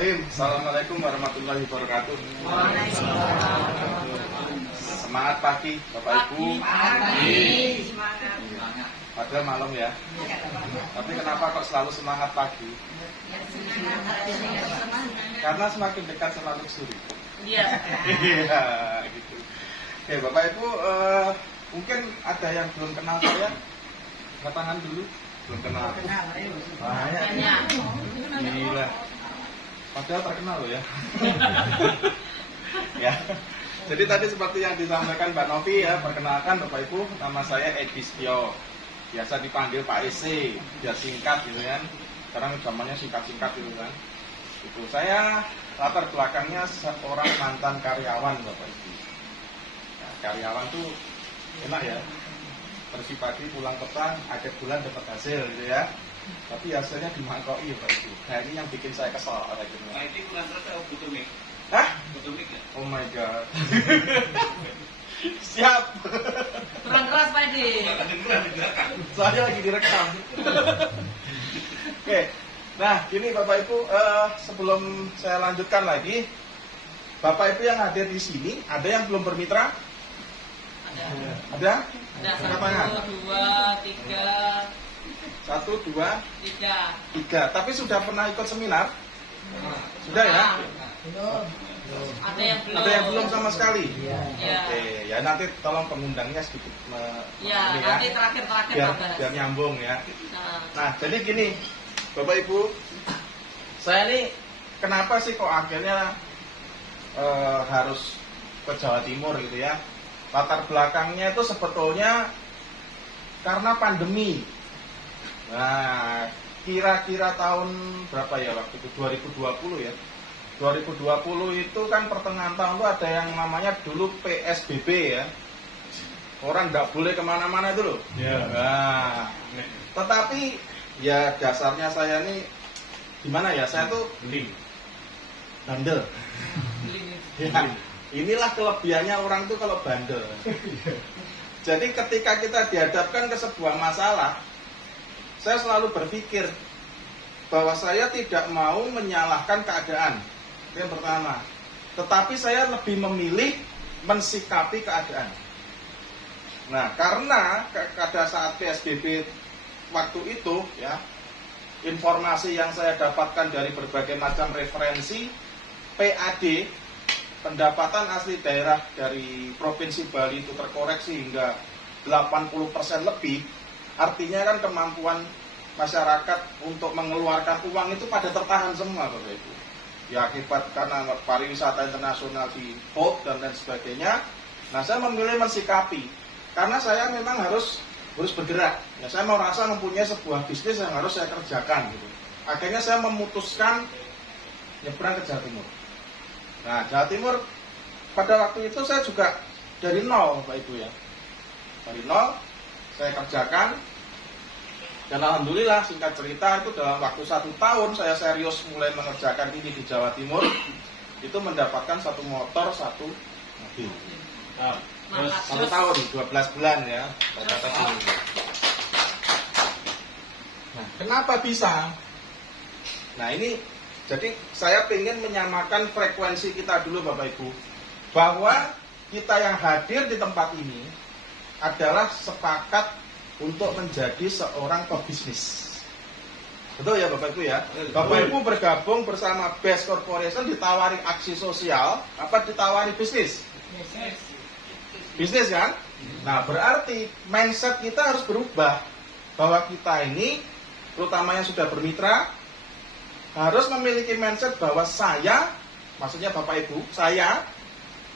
Bismillahirrahmanirrahim. Assalamualaikum warahmatullahi wabarakatuh. Semangat pagi, Bapak Ibu. Padahal malam ya. Tapi kenapa kok selalu semangat pagi? Karena semakin dekat sama luxury. Iya. Iya, gitu. Oke, Bapak Ibu, mungkin ada yang belum kenal saya. Angkat tangan dulu. Belum kenal. Banyak. Gila. Padahal terkenal loh ya. Ya. Jadi tadi seperti yang disampaikan Mbak Novi ya, perkenalkan Bapak Ibu, nama saya Edi Setio. Biasa dipanggil Pak EC, biar singkat gitu kan. Sekarang zamannya singkat-singkat gitu kan. Itu saya latar belakangnya seorang mantan karyawan Bapak Ibu. Nah, karyawan tuh enak ya. Bersih pagi pulang petang, akhir bulan dapat hasil gitu ya. Tapi hasilnya dimangkoi Pak Ibu. Nah ini yang bikin saya kesal akhirnya. Nah ini bulan terus aku butuh mic. Hah? Butuh mic ya? Oh my god. Siap. Kurang keras Pak Edi. Saya lagi direkam. Oke. Nah, gini Bapak Ibu, sebelum saya lanjutkan lagi, Bapak Ibu yang hadir di sini, ada yang belum bermitra? Ada? Ada Angkat 1, 2, 3, 1, 2, 3. 3. Tapi sudah pernah ikut seminar? Sudah ya? Ada yang belum. Ada yang belum sama sekali? Ya. Oke, ya nanti tolong pengundangnya sedikit Ya, ini nanti terakhir biar nyambung ya. Nah, Nah, jadi gini, Bapak Ibu, saya ini kenapa sih kok akhirnya harus ke Jawa Timur gitu ya? Latar belakangnya itu sebetulnya karena pandemi. Nah, kira-kira tahun berapa ya waktu itu? 2020 ya. 2020 itu kan pertengahan tahun itu ada yang namanya dulu PSBB ya. Orang nggak boleh kemana-mana itu loh. Ya. Nah, tetapi ya dasarnya saya ini gimana ya? Saya tuh bandel. Ya, inilah kelebihannya orang tuh kalau bandel. Jadi ketika kita dihadapkan ke sebuah masalah, saya selalu berpikir bahwa saya tidak mau menyalahkan keadaan. Itu yang pertama. Tetapi saya lebih memilih mensikapi keadaan. Nah, karena pada saat PSBB waktu itu ya, informasi yang saya dapatkan dari berbagai macam referensi, PAD, pendapatan asli daerah dari Provinsi Bali itu terkoreksi hingga 80% lebih. Artinya kan kemampuan masyarakat untuk mengeluarkan uang itu pada tertahan semua Bapak Ibu. Ya akibat karena pariwisata internasional di hold dan lain sebagainya. Nah saya memilih mensikapi karena saya memang harus bergerak. Ya saya merasa mempunyai sebuah bisnis yang harus saya kerjakan gitu. Akhirnya saya memutuskan nyebrang ke Jawa Timur. Nah Jawa Timur pada waktu itu saya juga dari nol Bapak Ibu ya. Dari nol saya kerjakan. Dan alhamdulillah singkat cerita itu dalam waktu 1 tahun saya serius mulai mengerjakan ini di Jawa Timur, itu mendapatkan 1 motor, 1 mobil. Nah, 1 tahun, 12 bulan ya. Nah, kenapa bisa? Nah ini, jadi saya ingin menyamakan frekuensi kita dulu Bapak Ibu, bahwa kita yang hadir di tempat ini adalah sepakat untuk menjadi seorang pebisnis. Betul ya Bapak Ibu ya? Bapak Ibu bergabung bersama Best Corporation ditawari aksi sosial, apa ditawari bisnis? Bisnis kan? Nah berarti mindset kita harus berubah. Bahwa kita ini, terutama yang sudah bermitra, harus memiliki mindset bahwa saya, maksudnya Bapak Ibu, saya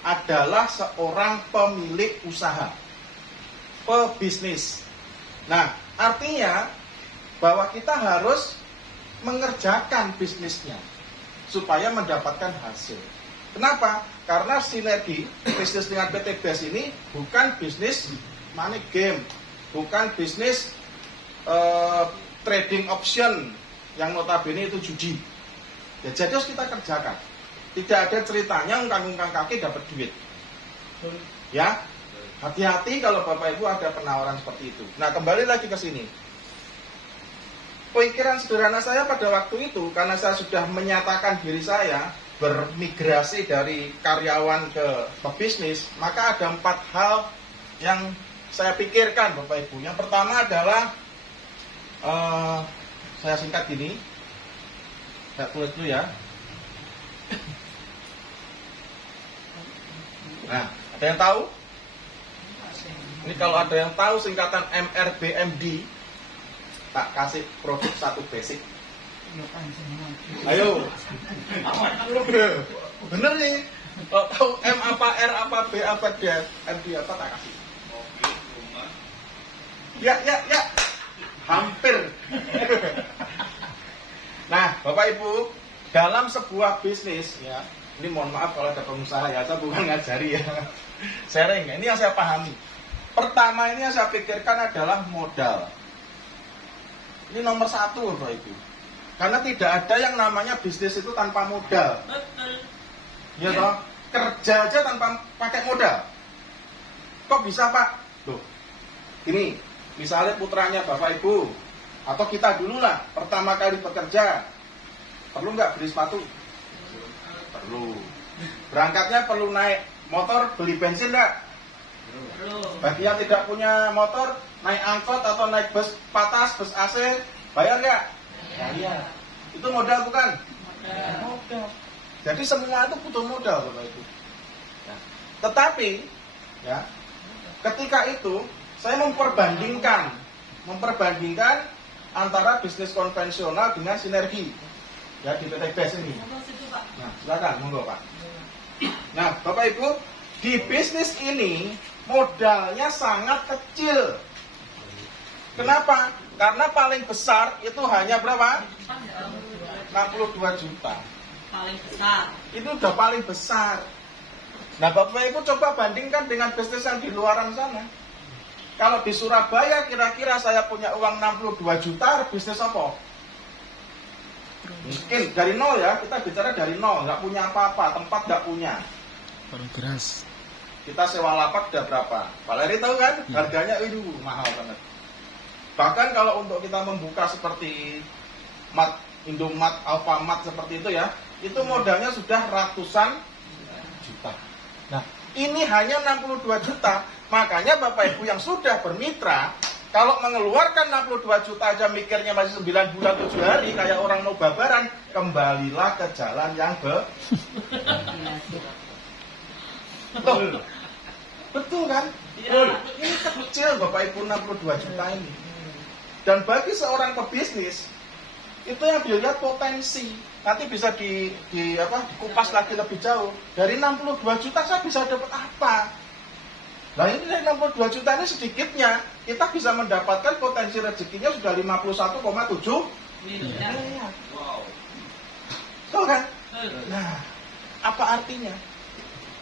adalah seorang pemilik usaha, pebisnis. Nah, artinya bahwa kita harus mengerjakan bisnisnya supaya mendapatkan hasil. Kenapa? Karena sinergi bisnis dengan PT BES ini bukan bisnis money game, bukan bisnis trading option yang notabene itu judi. Ya, jadi harus kita kerjakan. Tidak ada ceritanya ungkang-ungkang kaki dapat duit. Ya, hati-hati kalau Bapak Ibu ada penawaran seperti itu. Nah, kembali lagi ke sini. pikiran sederhana saya pada waktu itu, karena saya sudah menyatakan diri saya bermigrasi dari karyawan ke pebisnis, maka ada 4 hal yang saya pikirkan Bapak Ibu. Yang pertama adalah saya singkat gini, saya tulis dulu ya. Nah, ada yang tahu? Ini kalau ada yang tahu singkatan MRBMD, tak kasih produk 1 basic. Ayo. Bener nih. Kalau tahu M apa R apa B apa D MD apa tak kasih. Mobil, rumah. Ya. Hampir. Nah, Bapak Ibu, dalam sebuah bisnis ya, ini mohon maaf kalau ada pengusaha ya, saya bukan ngajari ya. Sharing, ini yang saya pahami. Pertama ini yang saya pikirkan adalah modal. Ini nomor 1 Bapak Ibu. Karena tidak ada yang namanya bisnis itu tanpa modal. Betul. Ya toh, kerja aja tanpa pakai modal. Kok bisa Pak? Loh, ini misalnya putranya Bapak Ibu, atau kita dulu lah, pertama kali bekerja, perlu nggak beli sepatu? Perlu. Berangkatnya perlu naik motor, beli bensin nggak? Perlu. Bagi yang tidak punya motor, naik angkot atau naik bus patas, bus AC, bayar nggak? Bayar. Itu modal bukan? Modal. Jadi semua itu butuh modal Bapak Ibu. Ya. Tetapi, ya, ketika itu saya memperbandingkan antara bisnis konvensional dengan sinergi. Ya, di PT BES ini. Nah, silakan, monggo Pak. Nah, Bapak Ibu, di bisnis ini modalnya sangat kecil. Kenapa? Karena paling besar itu hanya berapa? 62 juta. Paling besar. Itu udah paling besar. Nah, Bapak Ibu coba bandingkan dengan bisnis yang di luaran sana. Kalau di Surabaya kira-kira saya punya uang 62 juta, bisnis apa? Mungkin dari nol ya, kita bicara dari nol, nggak punya apa-apa, tempat nggak punya. Keras. Kita sewa lapak udah berapa? Pak Leri tahu kan? Harganya itu mahal banget. Bahkan kalau untuk kita membuka seperti Mart, Indomart, Alfamart seperti itu ya, itu modalnya sudah ratusan juta. Nah, ini hanya 62 juta. Makanya Bapak Ibu yang sudah bermitra, kalau mengeluarkan 62 juta aja mikirnya masih 9 bulan 7 hari kayak orang mau babaran, kembalilah ke jalan yang Loh, betul kan? Iya. Ini kecil Bapak Ibu 62 juta ini. Dan bagi seorang pebisnis, itu yang dilihat potensi. Nanti bisa dikupas lagi lebih jauh. Dari 62 juta saya bisa dapat apa? Nah, ini dari 62 juta ini sedikitnya kita bisa mendapatkan potensi rezekinya sudah 51,7 miliar. Wow. Tahu kan? Betul. Nah, apa artinya?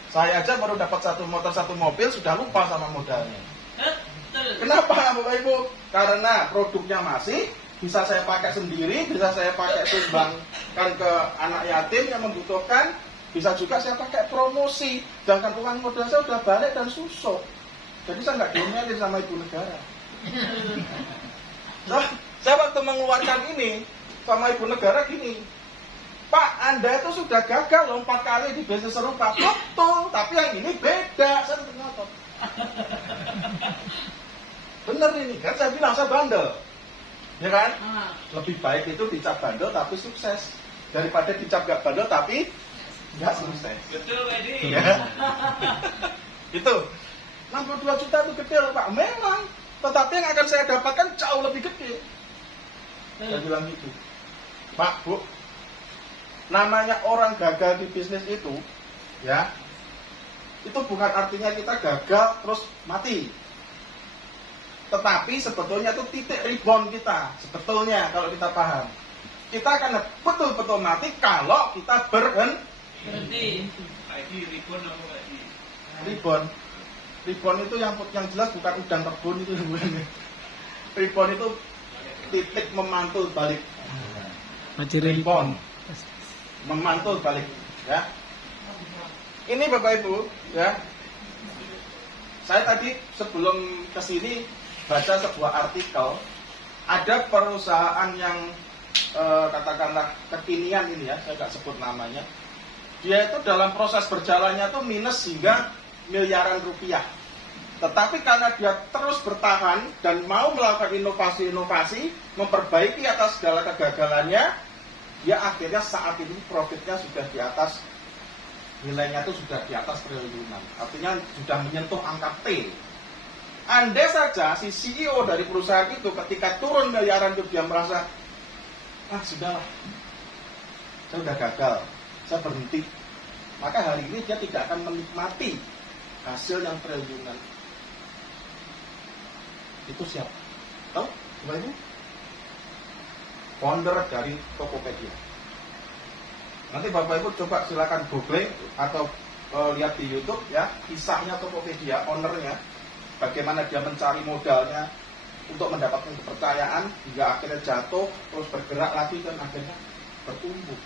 Saya aja baru dapat 1 motor 1 mobil sudah lupa sama modalnya. Betul. Kenapa Bapak Ibu? Karena produknya masih bisa saya pakai sendiri, bisa saya pakai sumbangkan ke anak yatim yang membutuhkan, bisa juga saya pakai promosi. Sedangkan uang modal saya sudah balik dan susuk. Jadi saya nggak diomelin sama ibu negara. Saya waktu mengeluarkan ini sama ibu negara gini, Pak, Anda itu sudah gagal loh 4 kali di bisnis serupa. Betul, tapi yang ini beda. Saya ngotot. Bener ini, kan saya bilang saya bandel. Ya kan? Lebih baik itu dicap bandel tapi sukses daripada dicap gak bandel tapi gak sukses. Betul, Wedi. Ya. Itu 62 juta itu gede loh Pak. Memang, tetapi yang akan saya dapatkan jauh lebih gede. Saya bilang gitu. Pak, Bu, namanya orang gagal di bisnis itu, ya, itu bukan artinya kita gagal terus mati. Tetapi sebetulnya itu titik rebound kita. Sebetulnya kalau kita paham, kita akan betul-betul mati kalau kita Berhenti. ID ribon apa lagi? Rebound. Rebound itu yang jelas bukan udang rebun itu sebenarnya. Rebound itu titik memantul balik. Rebound. Memantul balik, ya. Ini Bapak Ibu, ya. Saya tadi sebelum kesini baca sebuah artikel ada perusahaan yang katakanlah kekinian ini ya, saya nggak sebut namanya. Dia itu dalam proses berjalannya tuh minus hingga miliaran rupiah. Tetapi karena dia terus bertahan dan mau melakukan inovasi-inovasi, memperbaiki atas segala kegagalannya, dia akhirnya saat ini profitnya sudah di atas, nilainya itu sudah di atas triliunan. Artinya sudah menyentuh angka T. Andai saja si CEO dari perusahaan itu ketika turun miliaran itu dia merasa, sudahlah, saya sudah gagal, saya berhenti. Maka hari ini dia tidak akan menikmati hasil yang triliunan. Itu siapa? Tahu? Coba Ibu? Founder dari Tokopedia. Nanti Bapak Ibu coba silakan googling atau lihat di YouTube ya, kisahnya Tokopedia, ownernya, bagaimana dia mencari modalnya untuk mendapatkan kepercayaan hingga akhirnya jatuh, terus bergerak lagi dan akhirnya bertumbuh.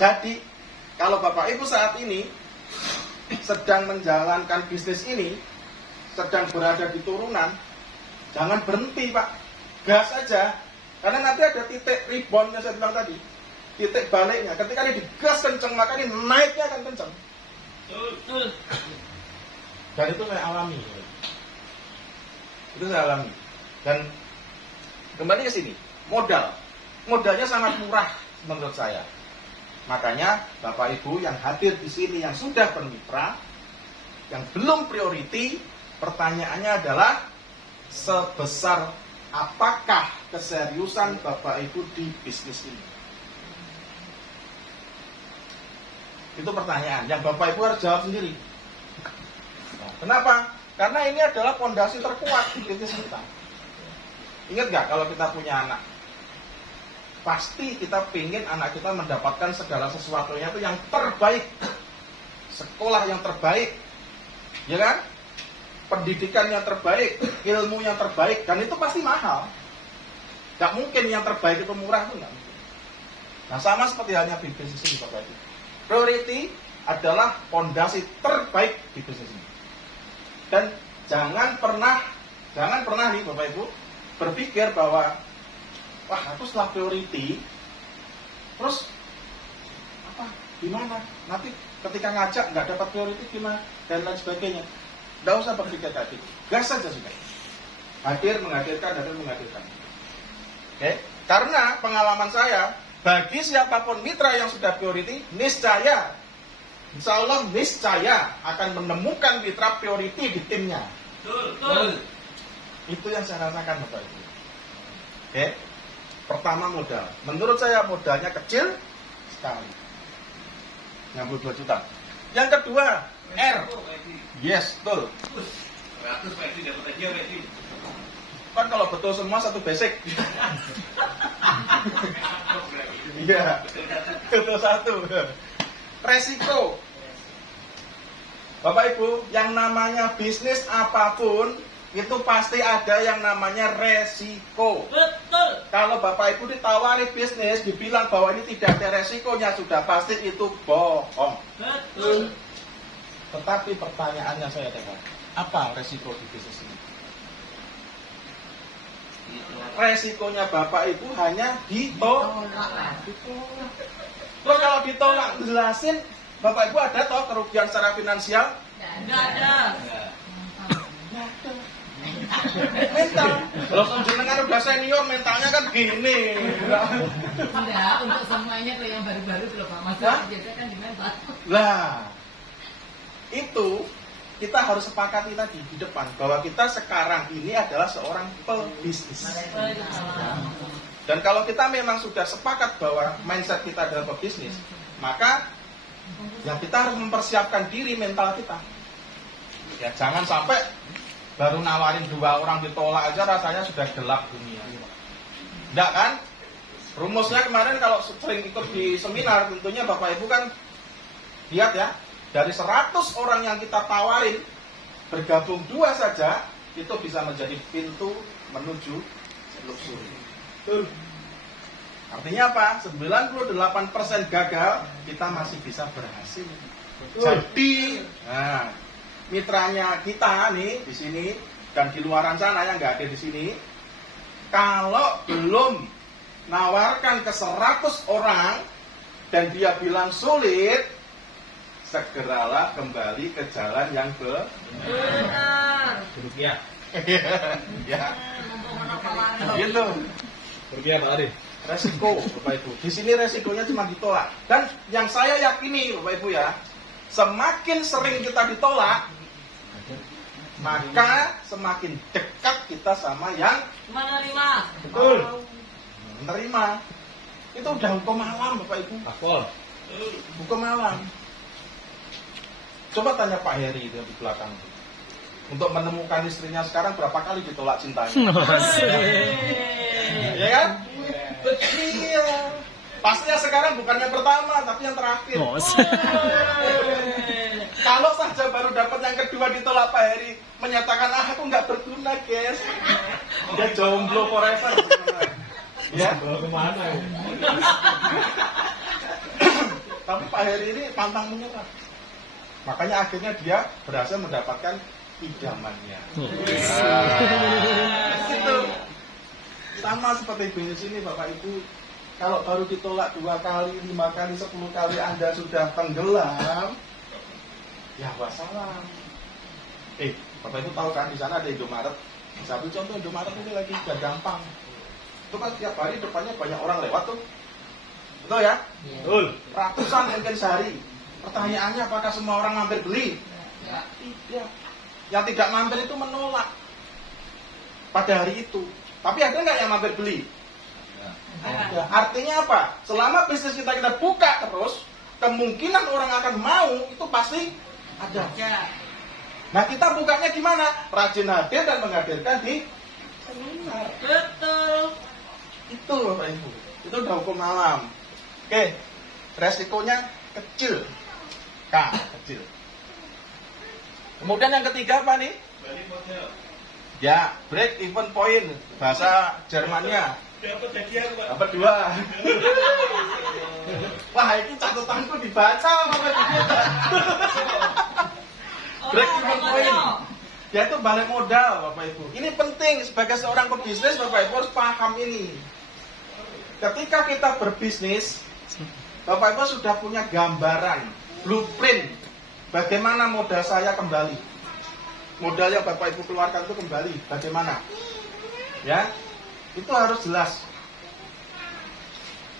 Jadi kalau Bapak Ibu saat ini sedang menjalankan bisnis ini, sedang berada di turunan, jangan berhenti Pak, gas aja. Karena nanti ada titik reboundnya saya bilang tadi, titik baliknya. Ketika ini digas kenceng, maka ini naiknya akan kenceng. Betul. Dan itu saya alami. Itu saya alami. Dan kembali ke sini, modalnya sangat murah menurut saya. Makanya Bapak Ibu yang hadir di sini yang sudah bermitra, yang belum priority, pertanyaannya adalah sebesar apakah keseriusan Bapak Ibu di bisnis ini? Itu pertanyaan yang Bapak Ibu harus jawab sendiri. Nah, kenapa? Karena ini adalah fondasi terkuat di bisnis kita. Ingat gak kalau kita punya anak? Pasti kita pengen anak kita mendapatkan segala sesuatunya itu yang terbaik. Sekolah yang terbaik. Ya kan? Pendidikan yang terbaik, ilmu yang terbaik, dan itu pasti mahal. Gak mungkin yang terbaik itu murah, itu gak mungkin. Nah sama seperti halnya di bisnis ini Bapak Ibu. Priority adalah fondasi terbaik di bisnis ini. Dan jangan pernah nih Bapak Ibu berpikir bahwa aku setelah priority, terus gimana? Nanti ketika ngajak nggak dapat priority gimana? Dan lain sebagainya. Nggak usah berpikir kayak gitu. Gas saja sudah. Menghadirkan. Oke? Karena pengalaman saya, bagi siapapun mitra yang sudah priority, niscaya, insya Allah niscaya akan menemukan mitra priority di timnya. Betul. Itu yang saya rasakan Bapak Ibu. Oke? Pertama modal. Menurut saya modalnya kecil sekali. 62 juta. Yang kedua, R. Yes, betul. 100 Pak Edi dapat aja Pak Edi. Kan kalau betul semua satu basic. Iya. Betul satu. Resiko. Bapak Ibu, yang namanya bisnis apapun itu pasti ada yang namanya resiko. Betul. Kalau Bapak Ibu ditawari bisnis, dibilang bahwa ini tidak ada resikonya, sudah pasti itu bohong. Betul. Tetapi pertanyaannya saya adalah, apa resiko di bisnis ini? Resikonya Bapak Ibu hanya ditolak. Terus kalau ditolak, jelasin, Bapak Ibu ada toh kerugian secara finansial? Nggak ada. Mental. Kalau jenengan udah senior, mentalnya kan gini. Enggak, untuk semuanya kalau yang baru-baru kalau Pak Mas biasanya kan di mental. Lah, itu kita harus sepakati tadi di depan bahwa kita sekarang ini adalah seorang pebisnis. Dan kalau kita memang sudah sepakat bahwa mindset kita adalah pebisnis, maka ya kita harus mempersiapkan diri mental kita. Ya jangan sampai baru nawarin 2 orang ditolak aja rasanya sudah gelap dunia. Enggak kan? Rumusnya kemarin kalau sering ikut di seminar, tentunya Bapak Ibu kan lihat ya, dari 100 orang yang kita tawarin, bergabung 2 saja, itu bisa menjadi pintu menuju luxury. Artinya apa? 98% gagal, kita masih bisa berhasil. Jadi, mitranya kita nih di sini dan di luaran sana yang nggak ada di sini, kalau belum nawarkan ke 100 orang dan dia bilang sulit, segeralah kembali ke jalan yang Benar. Rupiah. ya, Mumpung ono kawan. gitu. Rupiah Pak Adi. Resiko, Bapak Ibu. Di sini resikonya cuma ditolak. Dan yang saya yakini, Bapak Ibu ya, semakin sering kita ditolak, maka semakin dekat kita sama yang Menerima. Betul. menerima. Itu udah hukum alam, Bapak Ibu. Akpol. Hukum alam. Coba tanya Pak Heri itu di belakang. Untuk menemukan istrinya sekarang berapa kali ditolak cintanya? Ya kan? Iya. Pastinya sekarang bukan yang pertama, tapi yang terakhir. Kalau saja baru dapat yang kedua ditolak, Pak Heri menyatakan aku nggak berguna, guys. Dia jomblo forever. Ya. Bawa kemana ya? Tapi Pak Heri ini pantang menyerah. Makanya akhirnya dia berhasil mendapatkan idamannya. Gitu. Sama seperti bisnis ini, Bapak Ibu. Kalau baru ditolak 2 kali, 5 kali, 10 kali Anda sudah tenggelam, ya wassalam. Bapak Ibu tahu kan di sana ada Indomaret. Saya ambil contoh Indomaret ini lagi gak gampang. Itu kan tiap hari depannya banyak orang lewat tuh. Betul ya? Betul. Ratusan mungkin sehari. Pertanyaannya apakah semua orang mampir beli? Tidak. Yang tidak mampir itu menolak pada hari itu. Tapi ada nggak yang mampir beli? Ada. Artinya apa? Selama bisnis kita buka terus, kemungkinan orang akan mau itu pasti ada. Nah, kita bukanya gimana? Rajin hadir dan menghadirkan di seminar. Betul. Itu Bapak Ibu. Itu udah hukum alam. Oke. Resikonya kecil. Kecil. Kemudian yang ketiga apa nih? Balik model. Ya, break even point. Bahasa Jermannya. Dapat hadiah Pak. Dapat 2. Wah, ini catatanku dibaca Bapak Ibu. Break even point. Yaitu balik modal Bapak Ibu. Ini penting sebagai seorang pebisnis, Bapak Ibu harus paham ini. Ketika kita berbisnis, Bapak Ibu sudah punya gambaran, blueprint bagaimana modal saya kembali. Modal yang Bapak Ibu keluarkan itu kembali bagaimana? Ya, itu harus jelas.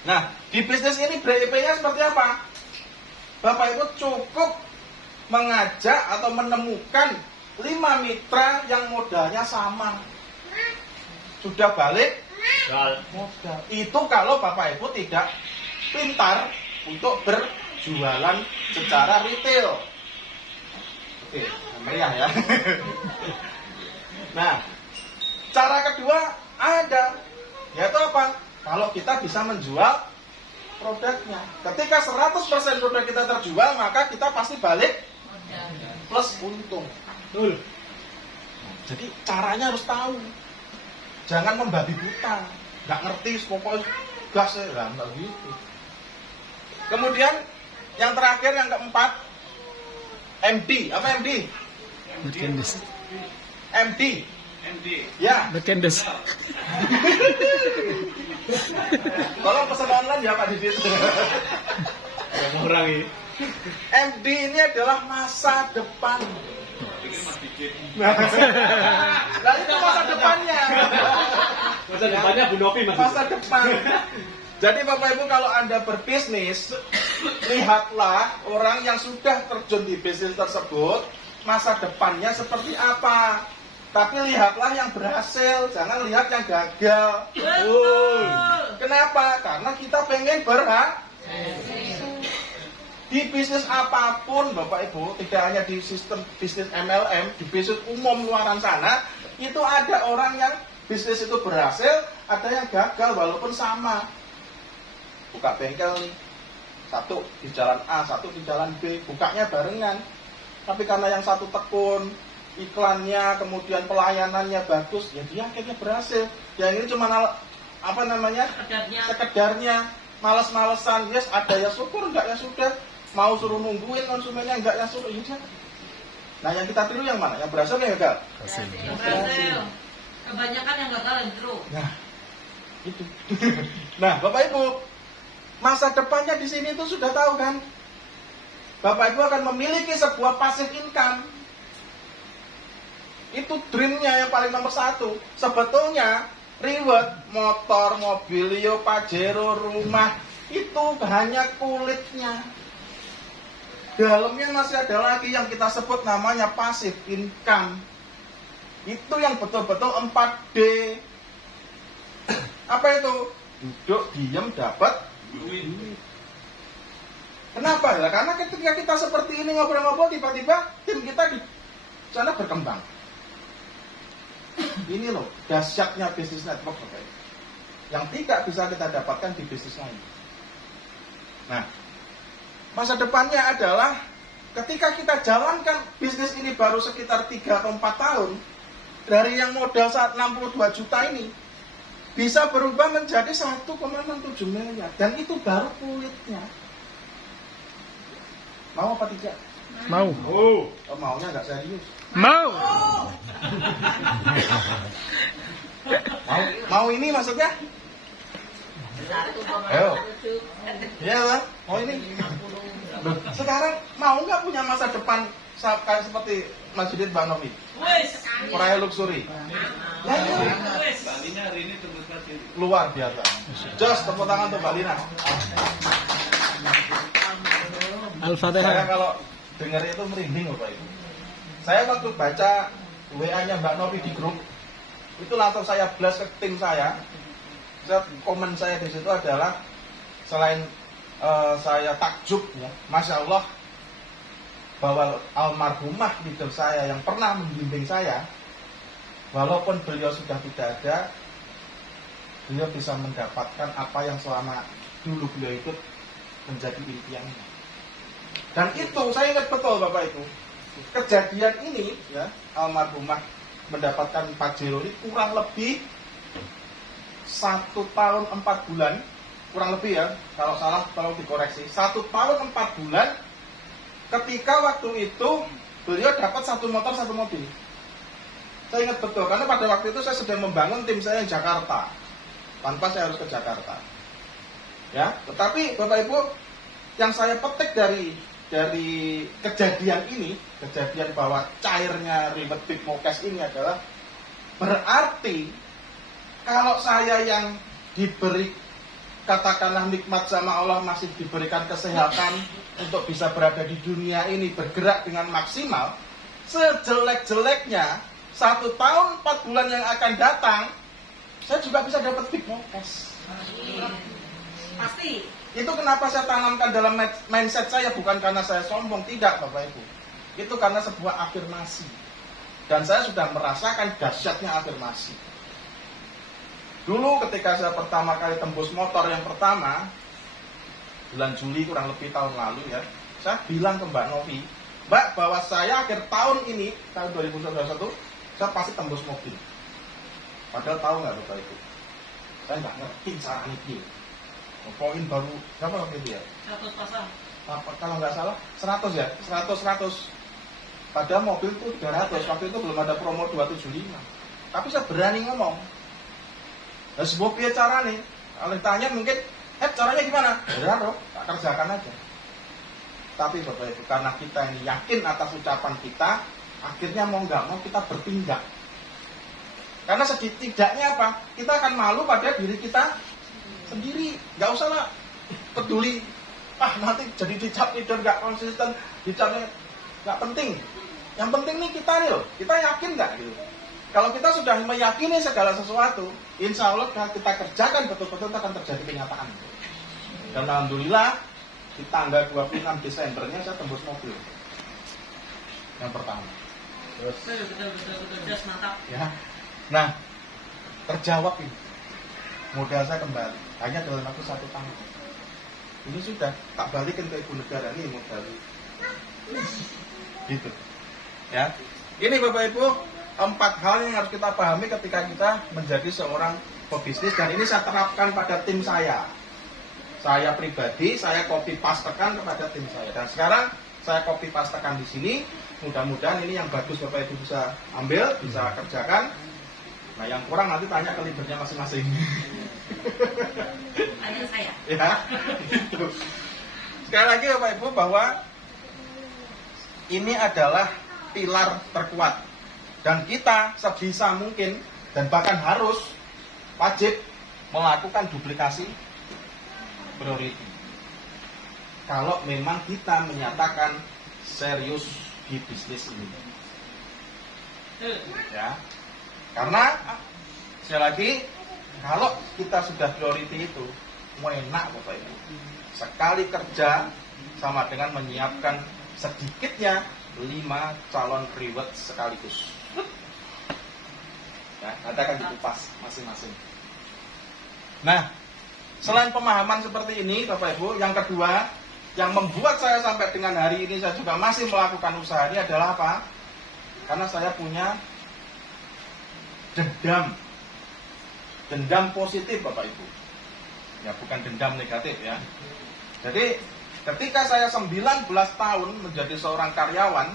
Nah, di bisnis ini BIP-nya seperti apa? Bapak Ibu cukup mengajak atau menemukan 5 mitra yang modalnya sama. Sudah balik modal. Itu kalau Bapak Ibu tidak pintar untuk berjualan secara retail. Oke, meriah ya. Nah, cara kedua ada, yaitu apa? Kalau kita bisa menjual produknya. Ketika 100% produk kita terjual, maka kita pasti balik plus untung. Betul. Jadi caranya harus tahu. Jangan membabi buta. Nggak ngerti, pokoknya gas ya, nggak gitu. Kemudian yang terakhir, yang keempat, MD. Apa MD? Merchandise. MD. MD. Ya, Merchandise. tolong pesan online ya Pak Didit. Yang orang ini. MD ini adalah masa depan. Pikir Mas Dikit. Nah, itu masa depannya. Masa depannya Bu Novi Mas. Masa depan. Jadi Bapak Ibu kalau Anda berbisnis, lihatlah orang yang sudah terjun di bisnis tersebut, masa depannya seperti apa. Tapi lihatlah yang berhasil, jangan lihat yang gagal. Betul. Kenapa? Karena kita pengen berhasil. Di bisnis apapun Bapak Ibu, tidak hanya di sistem bisnis MLM, di bisnis umum luaran sana, itu ada orang yang bisnis itu berhasil, ada yang gagal walaupun sama. Buka bengkel nih, satu di jalan A, satu di jalan B, bukanya barengan. Tapi karena yang satu tekun, iklannya, kemudian pelayanannya bagus, ya dia akhirnya berhasil. Yang ini cuma sekedarnya, males-malesan, yes ada ya syukur, enggak ya sudah. Mau suruh nungguin konsumennya, enggak ya suruh, ya. Nah yang kita tiru yang mana? Yang berhasil yang gagal? Yang berhasil. Kebanyakan yang gagal yang terus. Nah Itu. Nah, Bapak Ibu, masa depannya di sini itu sudah tahu kan? Bapak Ibu akan memiliki sebuah passive income. Itu dreamnya yang paling nomor satu. Sebetulnya reward, motor, mobilio, pajero, rumah itu hanya kulitnya. Dalamnya masih ada lagi yang kita sebut namanya passive income. Itu yang betul-betul 4D. Apa itu? Duduk, diem, dapat duit. Kenapa ya? Karena ketika kita seperti ini ngobrol-ngobrol, tiba-tiba tim kita di sana berkembang. Ini loh dahsyatnya bisnis network, Bapak. Yang tidak bisa kita dapatkan di bisnis lain. Nah, masa depannya adalah ketika kita jalankan bisnis ini baru sekitar 3 atau 4 tahun, dari yang modal saat 62 juta ini bisa berubah menjadi 1,67 miliar. Dan itu baru kulitnya. Mau apa tidak? Mau. Oh, maunya nggak serius. Mau. Mau ini maksudnya? Satu Ayo. tujuh. Iya lah, mau ini. Loh, sekarang mau nggak punya masa depan kayak seperti Masjid Banovi? Wes. Korea luxury. Ya, iya. Wes. Balinya hari ini tembus hati. Luar biasa. Jos, tepuk tangan untuk Mbak Lina. Saya Al-Fatihah. kalau dengar itu merinding Bapak Ibu. Saya waktu baca WA-nya Mbak Novi di grup, itu langsung saya blast ke tim saya. Komen saya di situ adalah selain saya takjub ya, Masya Allah, bahwa almarhumah leader saya yang pernah membimbing saya, walaupun beliau sudah tidak ada, beliau bisa mendapatkan apa yang selama dulu beliau ikut menjadi impiannya. Dan itu saya ingat betul Bapak Ibu, kejadian ini ya, almarhumah mendapatkan Pajero ini kurang lebih 1 tahun 4 bulan, kurang lebih ya, kalau salah tolong dikoreksi, 1 tahun 4 bulan ketika waktu itu beliau dapat 1 motor 1 mobil. Saya ingat betul, karena pada waktu itu saya sedang membangun tim saya di Jakarta, tanpa saya harus ke Jakarta. Ya, tetapi Bapak Ibu, yang saya petik dari kejadian ini, kejadian bahwa cairnya ribet big mokes ini adalah berarti kalau saya yang diberi katakanlah nikmat sama Allah, masih diberikan kesehatan untuk bisa berada di dunia ini bergerak dengan maksimal, sejelek-jeleknya 1 tahun 4 bulan yang akan datang saya juga bisa dapat big mokes. Pasti. Itu kenapa saya tanamkan dalam mindset saya, bukan karena saya sombong, tidak Bapak Ibu. Itu karena sebuah afirmasi. Dan saya sudah merasakan dahsyatnya afirmasi. Dulu ketika saya pertama kali tembus motor yang pertama, bulan Juli kurang lebih tahun lalu ya, saya bilang ke Mbak Novi, Mbak, bahwa saya akhir tahun ini, tahun 2021, saya pasti tembus mobil. Padahal tahu nggak Bapak Ibu? Saya nggak ngerti caranya gini. Poin baru berapa waktu itu ya? 100 pasang. Kalau nggak salah 100 ya, 100. Padahal mobil itu 300, waktu itu belum ada promo 275. Tapi saya berani ngomong. Nah, sebuah biaya cara nih, kalau ditanya mungkin, caranya gimana? Ya roh, tak kerjakan aja. Tapi Bapak Ibu, karena kita ini yakin atas ucapan kita, akhirnya mau nggak mau kita bertindak. Karena setidaknya apa? Kita akan malu pada diri kita sendiri, nggak usah lah peduli. Nanti jadi dicap leader nggak konsisten, dicapnya nggak penting. Yang penting nih kita real, kita yakin nggak gitu. Kalau kita sudah meyakini segala sesuatu, insya Allah kita kerjakan betul-betul akan terjadi kenyataan. Dan alhamdulillah di tanggal 26 Desembernya saya tembus mobil yang pertama. Terus, Betul. Just mantap. ya, nah terjawab ini. Modal saya kembali hanya dalam waktu 1 tahun. Ini sudah tak balikin ke ibu negara, nih modal gitu ya. Ini Bapak Ibu 4 hal yang harus kita pahami ketika kita menjadi seorang pebisnis, dan ini saya terapkan pada tim saya pribadi. Saya copy pastekan kepada tim saya, dan sekarang saya copy pastekan di sini. Mudah-mudahan ini yang bagus Bapak Ibu bisa ambil, bisa kerjakan. Nah yang kurang nanti tanya ke leadernya masing-masing. Hanya saya. Ya, gitu. Sekali lagi Bapak Ibu bahwa ini adalah pilar terkuat dan kita sebisa mungkin dan bahkan harus wajib melakukan duplikasi priority. Kalau memang kita menyatakan serius di bisnis ini, ya, karena sekali lagi kalau kita sudah priority itu enak Bapak Ibu. Sekali kerja sama dengan menyiapkan sedikitnya 5 calon reward sekaligus. Ya, nanti akan dikupas masing-masing. Nah, selain pemahaman seperti ini Bapak Ibu, yang kedua yang membuat saya sampai dengan hari ini saya juga masih melakukan usaha ini adalah apa? Karena saya punya dendam positif Bapak Ibu. Ya, bukan dendam negatif ya. Jadi ketika saya 19 tahun menjadi seorang karyawan,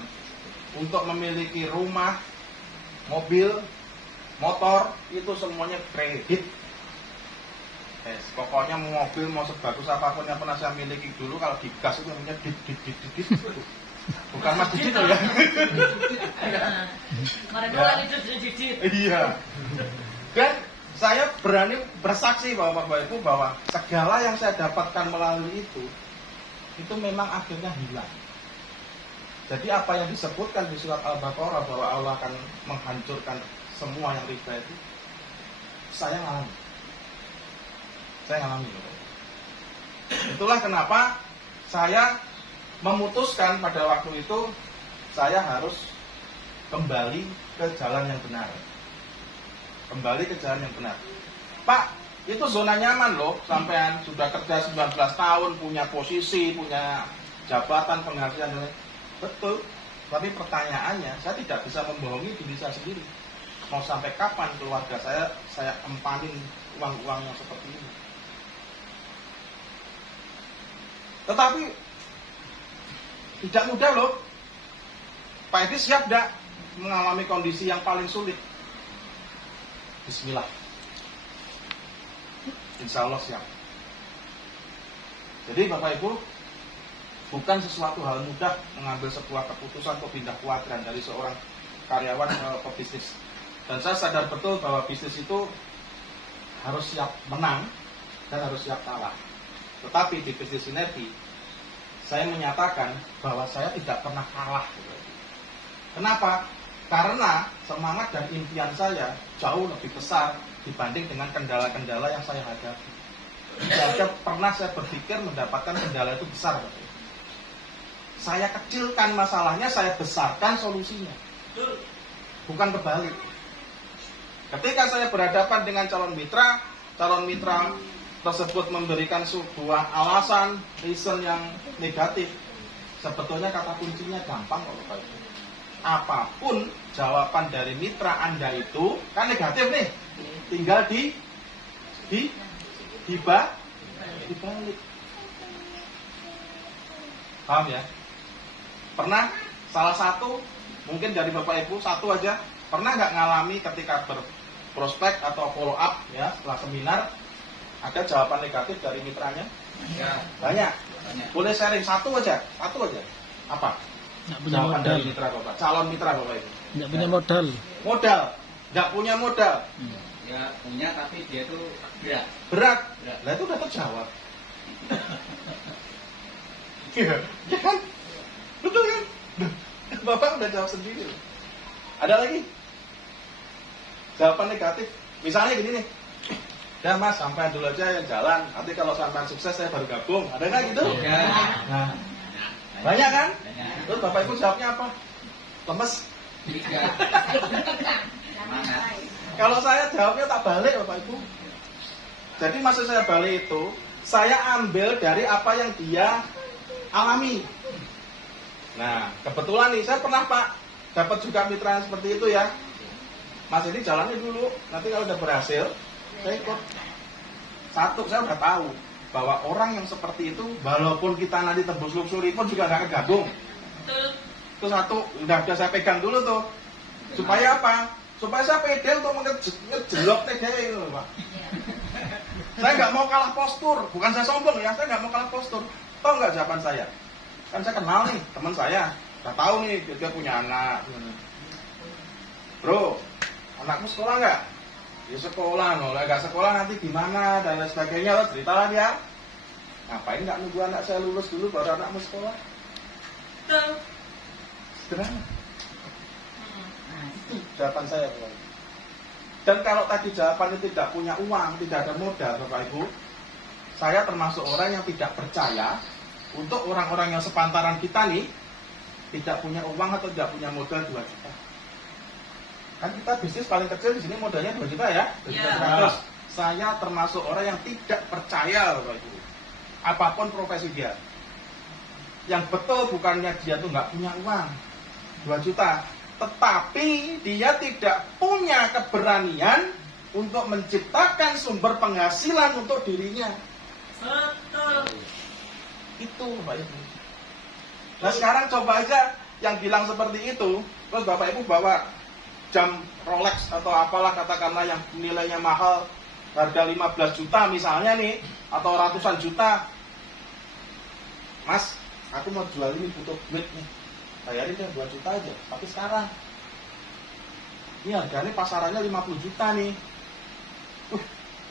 untuk memiliki rumah, mobil, motor, itu semuanya kredit. Pokoknya mobil mau sebagus apapun yang pernah saya miliki dulu, kalau digas itu namanya dit. Bukan Mas Didit ya. Mereka lari didit. Iya. Dan saya berani bersaksi bahwa Bapak Ibu bahwa segala yang saya dapatkan melalui itu memang akhirnya hilang. Jadi apa yang disebutkan di surat Al-Baqarah bahwa Allah akan menghancurkan semua yang riba itu, saya ngalami. Itulah kenapa saya memutuskan pada waktu itu saya harus kembali ke jalan yang benar. Pak, itu zona nyaman loh, sampean sudah kerja 19 tahun, punya posisi, punya jabatan, penghasilan. Betul, tapi pertanyaannya, saya tidak bisa membohongi diri saya sendiri. Mau sampai kapan keluarga saya empanin uang-uang yang seperti ini? Tetapi tidak mudah loh. Pak Edi siap tidak mengalami kondisi yang paling sulit? Bismillah. Insya Allah siap. Jadi Bapak Ibu, bukan sesuatu hal mudah mengambil sebuah keputusan atau pindah kuadran dari seorang karyawan ke pebisnis. Dan saya sadar betul bahwa bisnis itu harus siap menang dan harus siap kalah. Tetapi di bisnis sinergi, saya menyatakan bahwa saya tidak pernah kalah. Kenapa? Karena semangat dan impian saya jauh lebih besar dibanding dengan kendala-kendala yang saya hadapi. Tidak pernah saya berpikir mendapatkan kendala itu besar. Saya kecilkan masalahnya, saya besarkan solusinya. Bukan kebalik. Ketika saya berhadapan dengan calon mitra tersebut memberikan sebuah alasan, reason yang negatif, sebetulnya kata kuncinya gampang kalau Bapak Ibu. Apapun jawaban dari mitra Anda itu kan negatif nih, tinggal dibalik. Paham ya? Pernah salah satu, mungkin dari Bapak Ibu satu aja, pernah nggak ngalami ketika berprospek atau follow up ya setelah seminar, ada jawaban negatif dari mitranya? Ya. Banyak. Boleh sharing satu aja. Apa? Nggak punya Jawaban modal. dari mitra Bapak, calon mitra Bapak Ibu. Nggak punya modal. Nggak punya modal. Ya punya tapi dia tuh berat. Berat. Lah itu udah terjawab. Iya kan? Betul kan? Bapak udah jawab sendiri. Ada lagi? Jawaban negatif. Misalnya gini nih. Ya Mas, sampai dulu aja yang jalan. Nanti kalau sampai sukses saya baru gabung. Ada nggak gitu? Ya. Nah, banyak kan? Banyak. Terus Bapak Ibu jawabnya apa? Lemes. Tiga. Semangat. Kalau saya jawabnya tak balik Bapak Ibu. Jadi maksud saya balik itu, saya ambil dari apa yang dia alami. Nah, kebetulan nih, saya pernah Pak dapat juga mitra yang seperti itu ya. Mas ini jalannya dulu, nanti kalau udah berhasil, saya ikut. Satu, saya udah tahu bahwa orang yang seperti itu, walaupun kita nanti tembus luxury pun juga gak kegabung. Betul. Itu satu, udah saya pegang dulu tuh. Supaya apa? Supaya saya pede untuk ngejelok TDI itu Pak. Saya nggak mau kalah postur, bukan saya sombong ya, saya nggak mau kalah postur. Tahu nggak jawaban saya? Kan saya kenal nih teman saya, udah tahu nih dia punya anak. Bro, anakmu sekolah nggak? Ya sekolah, nggak sekolah nanti gimana dan lain sebagainya. Lo ceritalah dia. Ngapain nggak nunggu anak saya lulus dulu baru anakmu sekolah? Betul. Sederhana. Nah, itu. Jawaban saya. Dan kalau tadi jawabannya tidak punya uang, tidak ada modal, Bapak Ibu, saya termasuk orang yang tidak percaya untuk orang-orang yang sepantaran kita nih tidak punya uang atau tidak punya modal 2 juta. Kan kita bisnis paling kecil di sini modalnya 2 juta ya. 2 juta Ya. 100. Saya termasuk orang yang tidak percaya, Bapak Ibu. Apapun profesi dia. Yang betul bukannya dia tuh nggak punya uang 2 juta, tetapi dia tidak punya keberanian untuk menciptakan sumber penghasilan untuk dirinya. Betul. Itu Bapak Ibu. Nah sekarang coba aja yang bilang seperti itu, terus Bapak Ibu bawa jam Rolex atau apalah katakanlah yang nilainya mahal, harga 15 juta misalnya nih, atau ratusan juta. Mas, aku mau jual ini, butuh duit nih, bayarin deh 2 juta aja, tapi sekarang ini harganya pasarannya 50 juta nih.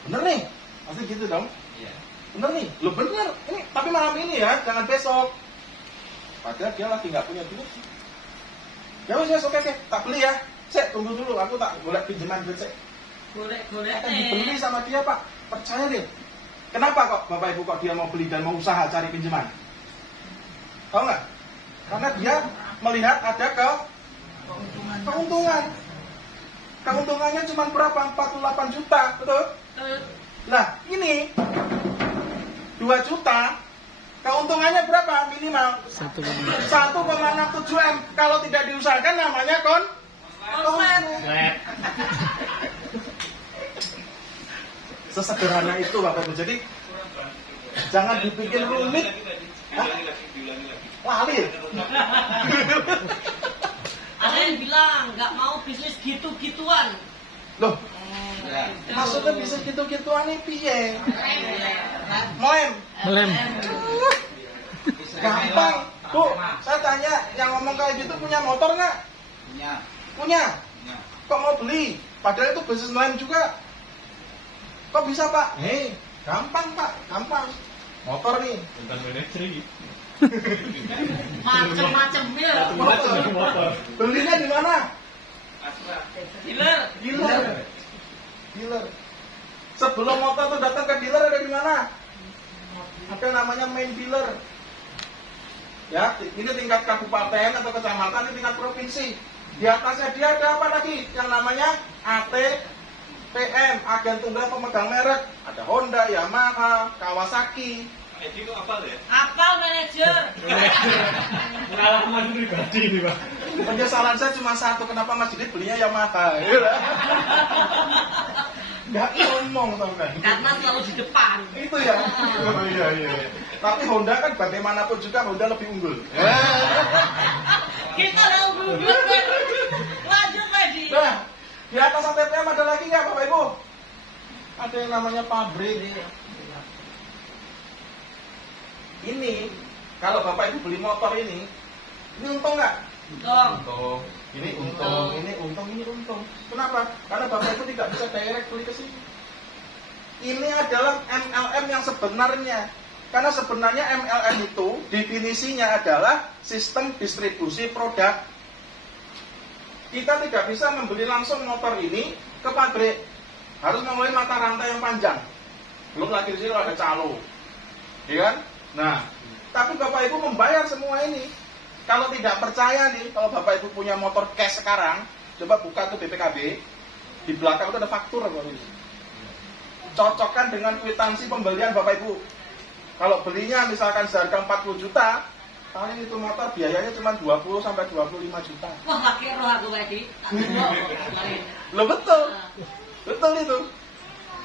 Bener nih, pasti gitu dong. Iya. Bener nih, lo bener. Ini tapi malam ini ya, jangan besok. Padahal dia lagi nggak punya duit. Ya wes, oke, tak beli ya. Cek, tunggu dulu, aku tak golek pinjaman duit cek. Golek-golek Akan dibeli sama dia Pak, percaya deh. Kenapa kok Bapak Ibu kok dia mau beli dan mau usaha cari pinjaman? Tahu nggak? Karena dia melihat ada keuntungan. Keuntungannya cuma berapa? 48 juta, betul? Nah, ini 2 juta, keuntungannya berapa minimal? 1,67 M. Kalau tidak diusahakan namanya konslet. Sesederhana itu Bapak Ibu. Jadi jangan dibikin rumit. Lali. Ada yang bilang nggak mau bisnis gitu-gituan. Loh, Ya. maksudnya bisa gitu-gituan nih piye? Moem. Melem. Gampang. Bu, saya tanya, yang ngomong kayak gitu punya motor nggak? Punya. Punya. Punya. Kok mau beli? Padahal itu bisnis lain juga. Kok bisa Pak? Gampang Pak, gampang. Motor nih. Macem-macem ya. Motor. Belinya di mana? Dealer. Dealer. Sebelum motor tuh datang ke dealer ada di mana? Ada namanya main dealer. Ya, ini tingkat kabupaten atau kecamatan, ini tingkat provinsi. Di atasnya dia ada apa lagi? Yang namanya ATPM, agen tunggal pemegang merek. Ada Honda, Yamaha, Kawasaki. Itu apa ya? Apal manajer. Pengalaman pribadi nih Pak. Penyesalan saya cuma satu, kenapa Mas Didit belinya Yamaha? Nggak ngomong sampai. Karena selalu di depan. Itu ya. Oh, iya. Tapi Honda kan bagaimanapun juga Honda lebih unggul. Kita udah unggul. Lanjut lagi. Nah, di atas ATPM ada lagi nggak Bapak Ibu? Ada yang namanya pabrik. Ini kalau Bapak Ibu beli motor ini untung nggak? Untung. Ini untung. Kenapa? Karena Bapak Ibu tidak bisa direct beli ke sini. Ini adalah MLM yang sebenarnya. Karena sebenarnya MLM itu definisinya adalah sistem distribusi produk. Kita tidak bisa membeli langsung motor ini ke pabrik. Harus melalui mata rantai yang panjang. Belum lagi di sini ada calo. Iya kan? Nah, tapi Bapak Ibu membayar semua ini. Kalau tidak percaya nih, kalau Bapak Ibu punya motor cash sekarang, coba buka tuh BPKB. Di belakang itu ada faktur Bapak Ibu. Cocokkan dengan kwitansi pembelian Bapak Ibu. Kalau belinya misalkan seharga 40 juta, paling itu motor biayanya cuma 20 sampai 25 juta. Wah, pakai roh aku lagi. Loh betul. Betul itu.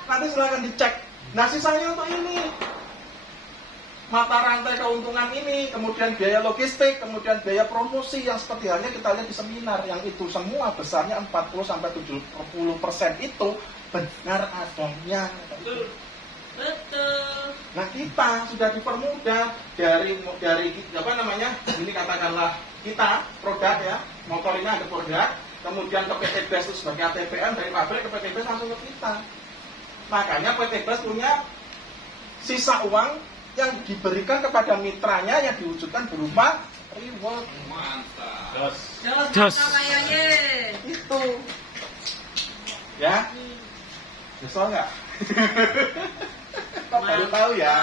Nanti silahkan dicek. Nah sisanya untuk ini. Mata rantai keuntungan ini, kemudian biaya logistik, kemudian biaya promosi yang seperti halnya kita lihat di seminar, yang itu semua besarnya 40-70% itu benar adanya. Betul. Nah kita sudah dipermudah dari apa namanya, ini katakanlah kita produk ya, motor ini ada produk, kemudian ke PT BES itu sebagai ATPM, dari pabrik ke PT BES langsung ke kita. Makanya PT BES punya sisa uang yang diberikan kepada mitranya yang diwujudkan berupa reward. Mantap. Jelas Jos. kayaknya. Itu ya, nyesel nggak? Kok baru tahu ya?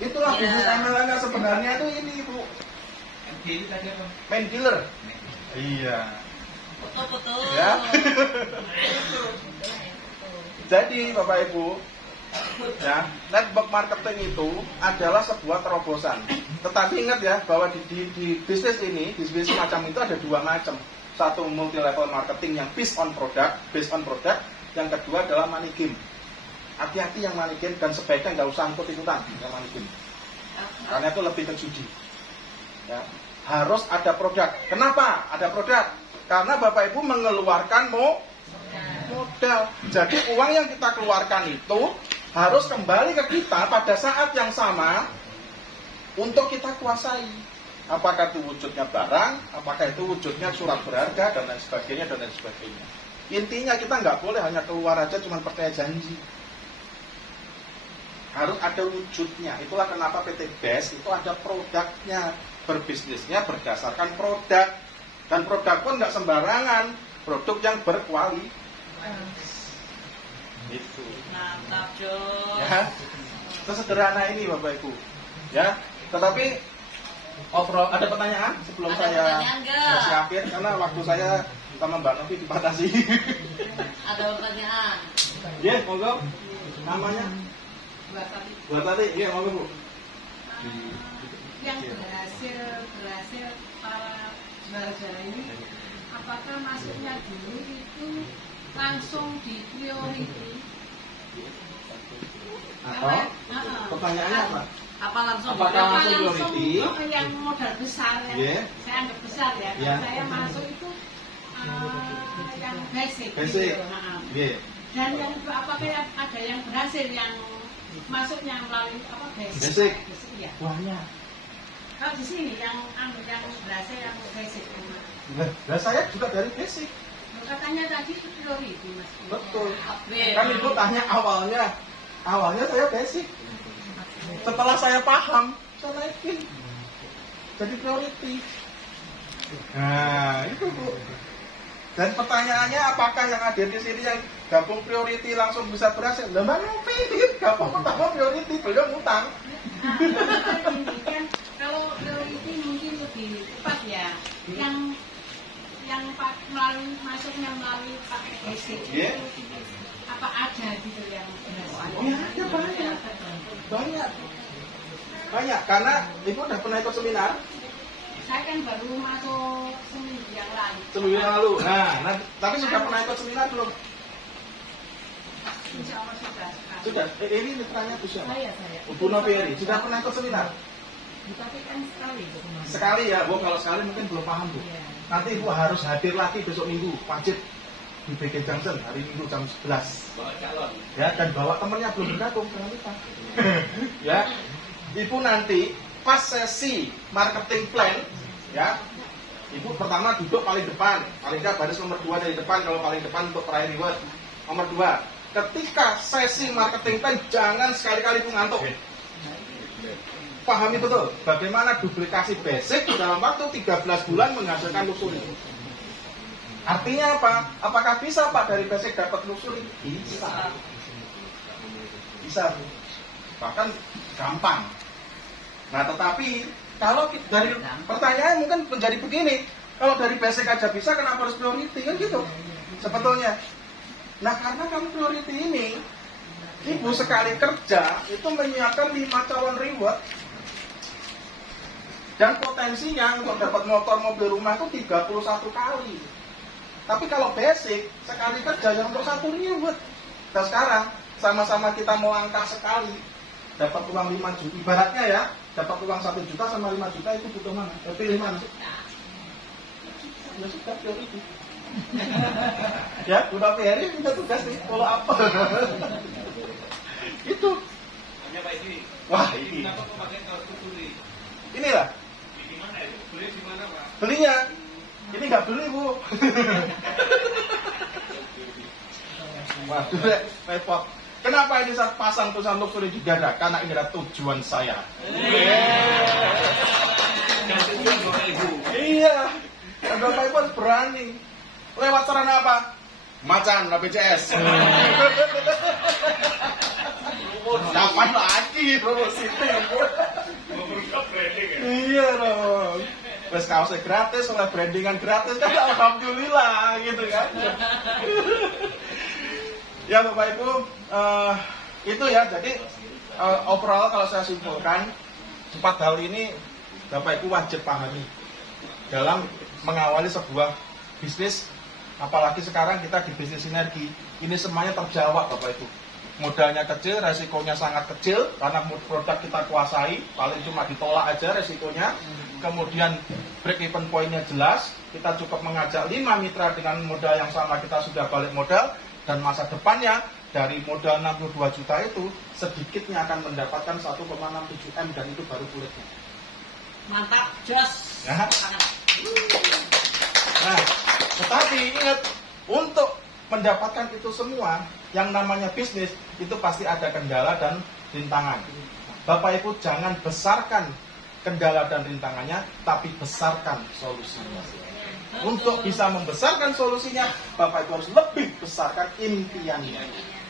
Itulah Ya. bisnis MLM-nya sebenarnya itu ini Bu, MG itu tadi apa? main dealer. Iya. Betul. Ya. Jadi Bapak Ibu, ya, network marketing itu adalah sebuah terobosan. Tetapi ingat ya bahwa di bisnis ini, di bisnis macam itu ada dua macam. Satu multi level marketing yang based on product. Yang kedua adalah money game. Hati-hati yang money game dan sebaiknya nggak usah ikut-ikutan yang money game. Karena itu lebih ke judi. Ya. Harus ada produk. Kenapa ada produk? Karena Bapak Ibu mengeluarkan modal. Jadi uang yang kita keluarkan itu harus kembali ke kita pada saat yang sama untuk kita kuasai. Apakah itu wujudnya barang, apakah itu wujudnya surat berharga, dan lain sebagainya, dan lain sebagainya. Intinya kita nggak boleh hanya keluar aja cuma percaya janji. Harus ada wujudnya. Itulah kenapa PT BES itu ada produknya. Berbisnisnya berdasarkan produk. Dan produk pun nggak sembarangan. Produk yang berkualitas. Itu. Mantap, Jos. Ya. Sesederhana ini Bapak Ibu. Ya. Tetapi overall ada pertanyaan sebelum Ada saya pertanyaan nggak? kasih akhir karena waktu saya sama Mbak Novi dibatasi. Ada pertanyaan. Ya, monggo. Namanya buat tadi. Iya, monggo Bu. Yang berhasil para juara-juara ini, apakah masuknya dulu itu langsung di priority? Atau pertanyaannya apa? Apa langsung? Apakah Apa langsung langsung priority? yang modal besar yang Yeah. saya anggap besar ya? Kalau Yeah. saya masuk itu yang basic. Basic. Gitu. Nah, Iya. dan yang kedua, apakah ada yang berhasil yang masuknya melalui apa basic? Basic. Ya. Banyak. Kalau di sini yang berhasil yang basic. Nah, saya juga dari basic. Katanya tadi itu priority Mas. Betul. Upgrade. Kan Ibu tanya awalnya saya basic. Setelah saya paham, saya naikin jadi priority. Nah, itu Bu. Dan pertanyaannya apakah yang ada di sini yang gabung priority langsung bisa berhasil? Lah Mbak Novi, gabung pertama priority, beliau ngutang. Nah, ini kan kalau priority mungkin lebih tepat ya. Yang masuknya melalui pakai basic. Iya. Apa ada gitu yang berhasil? Oh, ya, ada banyak. Banyak, karena Ibu udah pernah ikut seminar Saya kan baru masuk seminggu yang lalu. seminggu yang lalu. Nah, tapi sudah pernah ikut seminar belum? Insya Allah sudah. Sudah. Ini mitranya Bu siapa? Saya. Bu Novi, sudah pernah ikut seminar? Tapi kan sekali itu kemarin. Sekali ya, Bu. Kalau sekali mungkin belum paham, Bu. Iya. Nanti Ibu harus hadir lagi besok Minggu, wajib di BG Junction hari Minggu jam 11. Bawa calon. Ya, dan bawa temennya belum bergabung, jangan lupa. Ya, Ibu nanti pas sesi marketing plan, ya, Ibu pertama duduk paling depan, paling nggak baris nomor 2 dari depan, kalau paling depan untuk terakhir reward. Nomor 2, ketika sesi marketing plan jangan sekali-kali Ibu ngantuk. Pahami betul bagaimana duplikasi basic dalam waktu 13 bulan menghasilkan lusuri. Artinya apa? Apakah bisa Pak dari basic dapat lusuri? Bisa. Bisa. Bahkan gampang. Nah, tetapi kalau dari pertanyaan mungkin menjadi begini, kalau dari basic aja bisa, kenapa harus priority kan gitu? Sebetulnya. Nah, karena kamu priority ini, Ibu sekali kerja itu menyiapkan 5 calon reward. Dan potensinya untuk dapat motor, mobil, rumah itu 31 kali. Tapi kalau basic, sekali kerja yang untuk 1 reward. Dan sekarang, sama-sama kita melangkah sekali, dapat uang 5 juta. Ibaratnya ya, dapat uang 1 juta sama 5 juta itu butuh mana? Pilih mana? Ya sudah, priority. Ya, Bunda Ferry minta tugas nih, follow up. Itu. Hanya Pak ini. Wah, ini. Kenapa pakai kaos kuturi? Inilah Di mana itu? Beli di mana Pak? belinya. Ini nggak beli, Bu. Waduh, repot. Kenapa ini saya pasang tulisan luxury di dada? Karena ini adalah tujuan saya. Dan tujuan Bapak Ibu. Iya. Dan Bapak Ibu harus berani. Lewat sarana apa? Macan, BPJS. Kapan lagi promosi? Memperlukan branding ya. Iya dong. Terus kaosnya gratis, oleh brandingan gratis kan alhamdulillah gitu kan. Ya Bapak Ibu, itu ya. Jadi overall kalau saya simpulkan 4 hal ini Bapak Ibu wajib pahami dalam mengawali sebuah bisnis. Apalagi sekarang kita di bisnis sinergi, ini semuanya terjawab Bapak Ibu. Modalnya kecil, resikonya sangat kecil karena produk kita kuasai, paling cuma ditolak aja resikonya. Kemudian break even point-nya jelas, kita cukup mengajak 5 mitra dengan modal yang sama, kita sudah balik modal, dan masa depannya dari modal 62 juta itu sedikitnya akan mendapatkan 1,67 M dan itu baru kulitnya. Mantap, jos. Ya. Nah, tetapi ingat, untuk mendapatkan itu semua, yang namanya bisnis, itu pasti ada kendala dan rintangan. Bapak Ibu jangan besarkan kendala dan rintangannya, tapi besarkan solusinya. Untuk bisa membesarkan solusinya, Bapak Ibu harus lebih besarkan impiannya.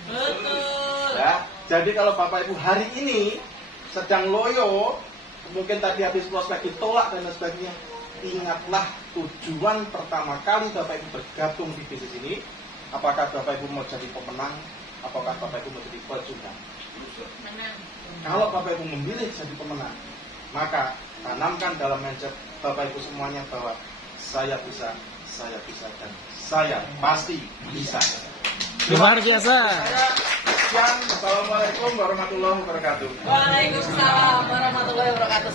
Betul. Ya, jadi kalau Bapak Ibu hari ini sedang loyo, mungkin tadi habis prospek ditolak dan lain sebagainya, ingatlah tujuan pertama kali Bapak Ibu bergabung di bisnis ini. Apakah Bapak Ibu mau jadi pemenang? Apakah Bapak Ibu mau jadi pejuang? Kalau Bapak Ibu memilih jadi pemenang, maka tanamkan dalam mindset Bapak Ibu semuanya bahwa saya bisa, dan saya pasti bisa. Luar biasa. Sekian, Assalamualaikum warahmatullahi wabarakatuh. Waalaikumsalam warahmatullahi wabarakatuh.